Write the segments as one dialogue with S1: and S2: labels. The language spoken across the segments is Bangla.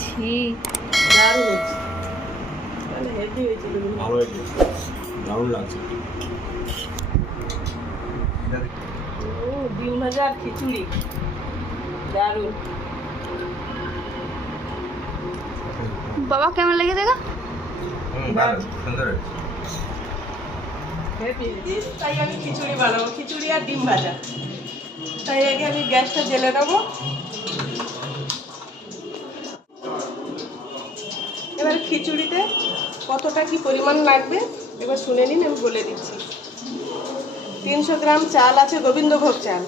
S1: ছি।
S2: দারুণ মানে হেভি হয়েছিল।
S3: ভালো হয়েছে। দারুণ লাগছে।
S2: ও ডিম ভাজা আর খিচুড়ি। দারুণ।
S1: বাবা কেমন লেগে দেখা
S3: হুম ভালো সুন্দর
S2: তাই আমি খিচুড়ি বানাবো। খিচুড়ি আর ডিম ভাজা। তাই আগে আমি গ্যাসটা জেলে দেবো খিচুড়িতে কতটা কি পরিমাণ লাগবে, এবার শুনে নিন, আমি বলে দিচ্ছি। তিনশো গ্রাম চাল আছে গোবিন্দভোগ চাল।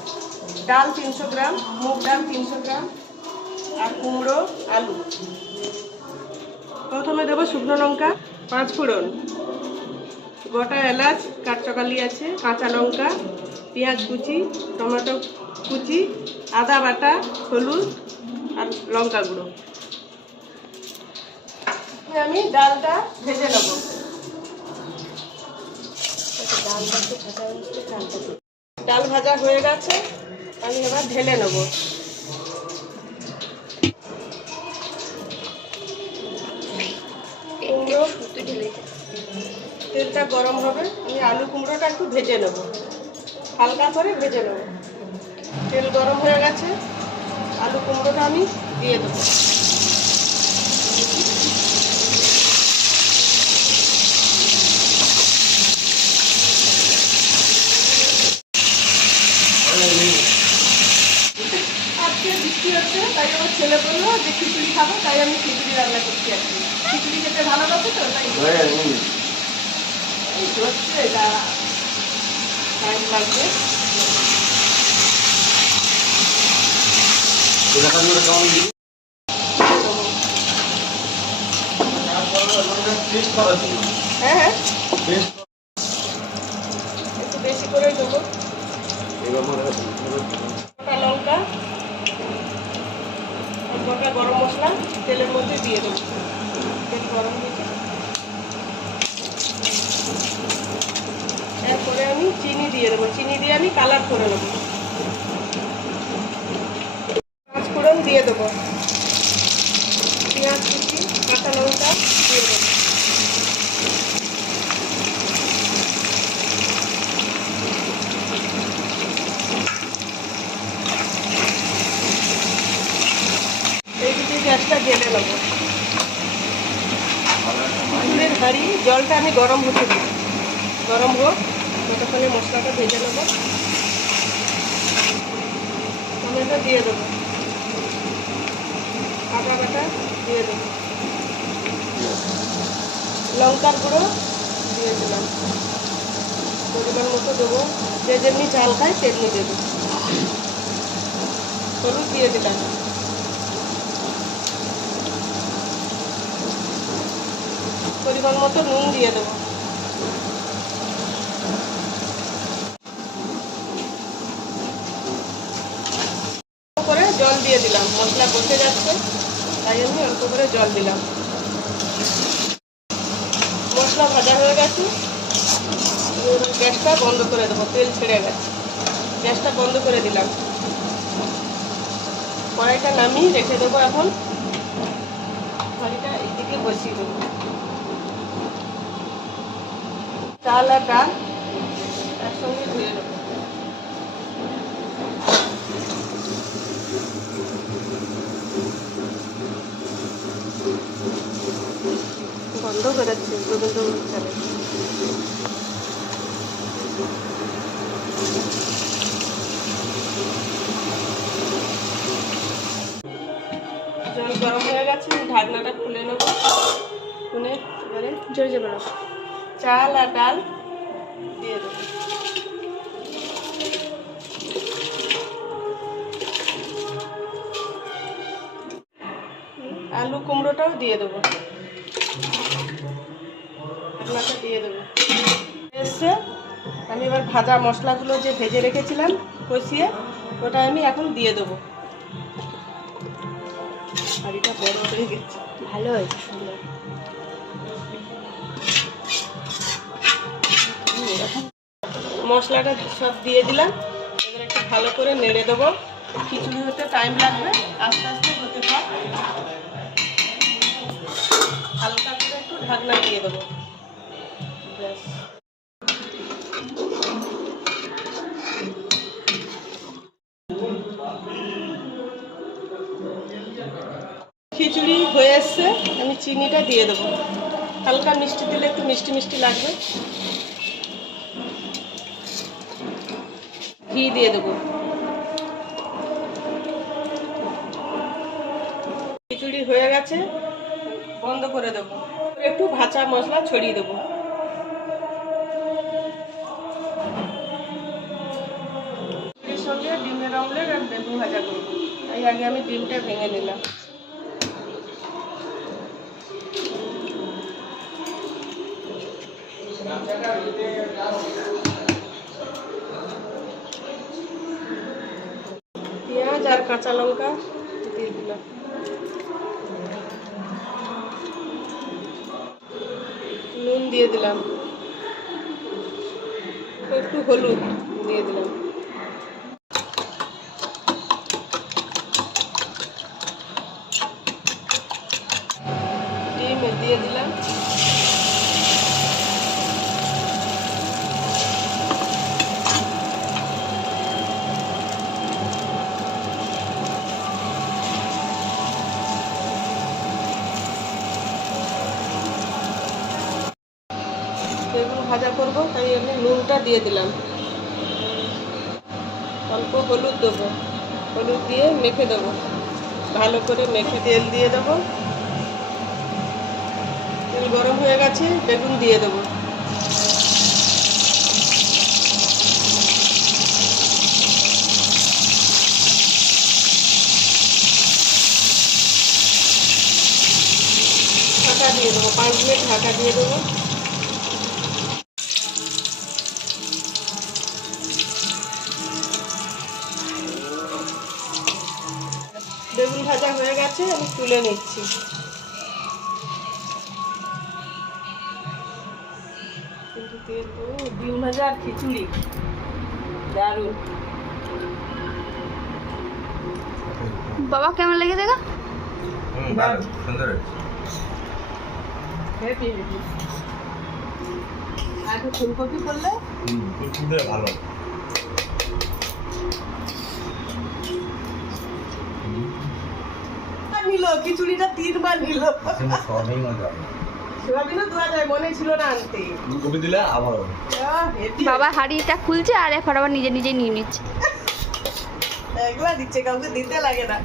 S2: ডাল তিনশো গ্রাম, মুগ ডাল তিনশো গ্রাম, আর কুমড়ো, আলু। প্রথমে দেবো শুকনো লঙ্কা, পাঁচ ফোড়ন। গোটা এলাচ কাঠচকালি আছে, কাঁচা লঙ্কা, পেঁয়াজ কুচি, টমেটো কুচি, আদা বাটা, হলুদ, আর লঙ্কা গুঁড়ো। আমি ডালটা ভেজে নেব। ডাল ভাজা হয়ে গেছে, আমি এবার ঢেলে নেব। তেলটা গরম হবে আমি আলু কুমড়োটা একটু ভেজে নেব। হালকা করে ভেজে নেব। তেল গরম হয়ে গেছে, আলু কুমড়োটা আমি দিয়ে দেবো আজকে বৃষ্টি হচ্ছে তাই আমার ছেলে বলল যে খিচুড়ি খাব তাই আমি খিচুড়ি রান্না করছি আর কি খিচুড়ি খেতে ভালোবাসে তো তাই এই হচ্ছে এটা টাইম লাগবে। হ্যাঁ হ্যাঁ। একটু বেশি করে দেবো। গোটা লঙ্কা গোটা গরম মশলা তেলের মধ্যে দিয়ে দেবো। তেল গরম এরপরে আমি চিনি দিয়ে দেবো। চিনি দিয়ে আমি কালার করে নেব। পাঁচ ফোড়ন দিয়ে দেবো পেঁয়াজ কুচি কাঁচা লঙ্কা দিয়ে দেবো এইদিকে গ্যাসটা জেলে নেব চুলের হাঁড়ি জলটা আমি গরম হতে দিই। গরম হোক, ততক্ষণে মশলাটা ভেজে নেব। টমেটো দিয়ে দেবো। আদা বাটা দিয়ে দেবো। লঙ্কার গুঁড়ো দিয়ে দিলাম। পরিমাণ মতো দেবো। যে যেমনি চাল খায়, তেমনি দেবো। হলুদ দিয়ে দিলাম। পরিমাণ মতো নুন দিয়ে দেবো। করে জল দিয়ে দিলাম, মশলা বসে যাচ্ছে, তাই আমি অল্প করে জল দিলাম। মশলা ভাজা হয়ে গেছে গ্যাসটা বন্ধ করে দেবো, তেল ছেড়ে গেছে। গ্যাসটা বন্ধ করে দিলাম। কড়াইটা নামিয়ে রেখে দেবো এখন। কড়াইটা এদিকে বসিয়ে দেবো। চাল আর ডাল একসঙ্গে ধুয়ে নেব। বন্ধ করেছি গোবিন্দ চালে জল গরম হয়ে গেছে, ঢাকনাটা খুলে নেব। খুলে এবারে
S1: জোরে বলো
S2: চাল আর ডাল দিয়ে দেবো। আলু কুমড়োটাও দিয়ে দেবো। দিয়ে দেবো। এসছে। আমি এবার ভাজা মশলাগুলো যে ভেজে রেখেছিলাম কষিয়ে, ওটা আমি এখন দিয়ে দেবো। হাঁড়িটা বড় হয়ে গেছে।
S1: ভালো হয়েছে।
S2: মশলাটা সব দিয়ে দিলাম। এবার একটু ভালো করে নেড়ে দেবো। খিচুড়ি হতে টাইম লাগবে। আস্তে আস্তে হতে থাক। ঢাকনা দিয়ে দেবো। খিচুড়ি হয়ে এসছে। আমি চিনিটা দিয়ে দেবো। হালকা মিষ্টি দিলে একটু মিষ্টি মিষ্টি লাগবে। ঘি দিয়ে দেবো। খিচুড়ি হয়ে গেছে, বন্ধ করে দেবো। একটু ভাজা মশলা ছড়িয়ে দেবো। সঙ্গে ডিমের অমলেট আর বেগুন ভাজা করব। তাই আগে আমি ডিমটা ভেঙে নিলাম। পেঁয়াজ আর কাঁচা লঙ্কা, দিয়ে দিলাম। নুন দিয়ে দিলাম। একটু হলুদ দিয়ে দিলাম। ডিম দিয়ে দিলাম বেগুন ভাজা করব, তাই আমি নুনটা দিয়ে দিলাম। অল্প হলুদ দেবো। হলুদ দিয়ে মেখে দেবো। ভালো করে মেখে তেল দিয়ে দেবো। তেল গরম হয়ে গেছে, বেগুন দিয়ে দেবো। ঢাকা দিয়ে দেবো, পাঁচ মিনিট ঢাকা দিয়ে দেবো। গেছে আমি তুলে নিচ্ছি। কিন্তু তেল ডিম ভাজা আর খিচুড়ি দারুণ।
S1: বাবা কেমন লেগেছে গো?
S3: হুম সুন্দর
S2: হেভি হেভি আর একটু ফুলকপি করলে?
S3: হুম ফুলকপিটা ভালো।
S2: নিল খিচুড়িটা তিনবার নিল। সোয়াবিনও দেওয়া যায় মনে ছিল না আনতে।
S3: ফুলকপি দিলে আবার হবে
S2: আহ, heavy
S1: বাবা হাড়িটা খুলছে আর এরপর আবার নিজে নিজে নিয়ে নিচ্ছে।
S2: একলা দিচ্ছে কাউকে দিতে লাগে না।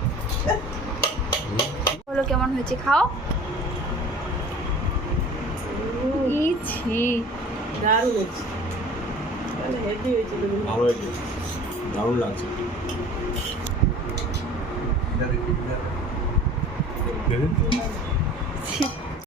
S1: বলো কেমন হয়েছে? খাও। ইছি।
S2: দারুণ হয়েছে। হেভি হয়েছে
S3: ভালো হয়েছে। দারুণ লাগছে। এটা দেখি, এটা দেখি।
S1: ছি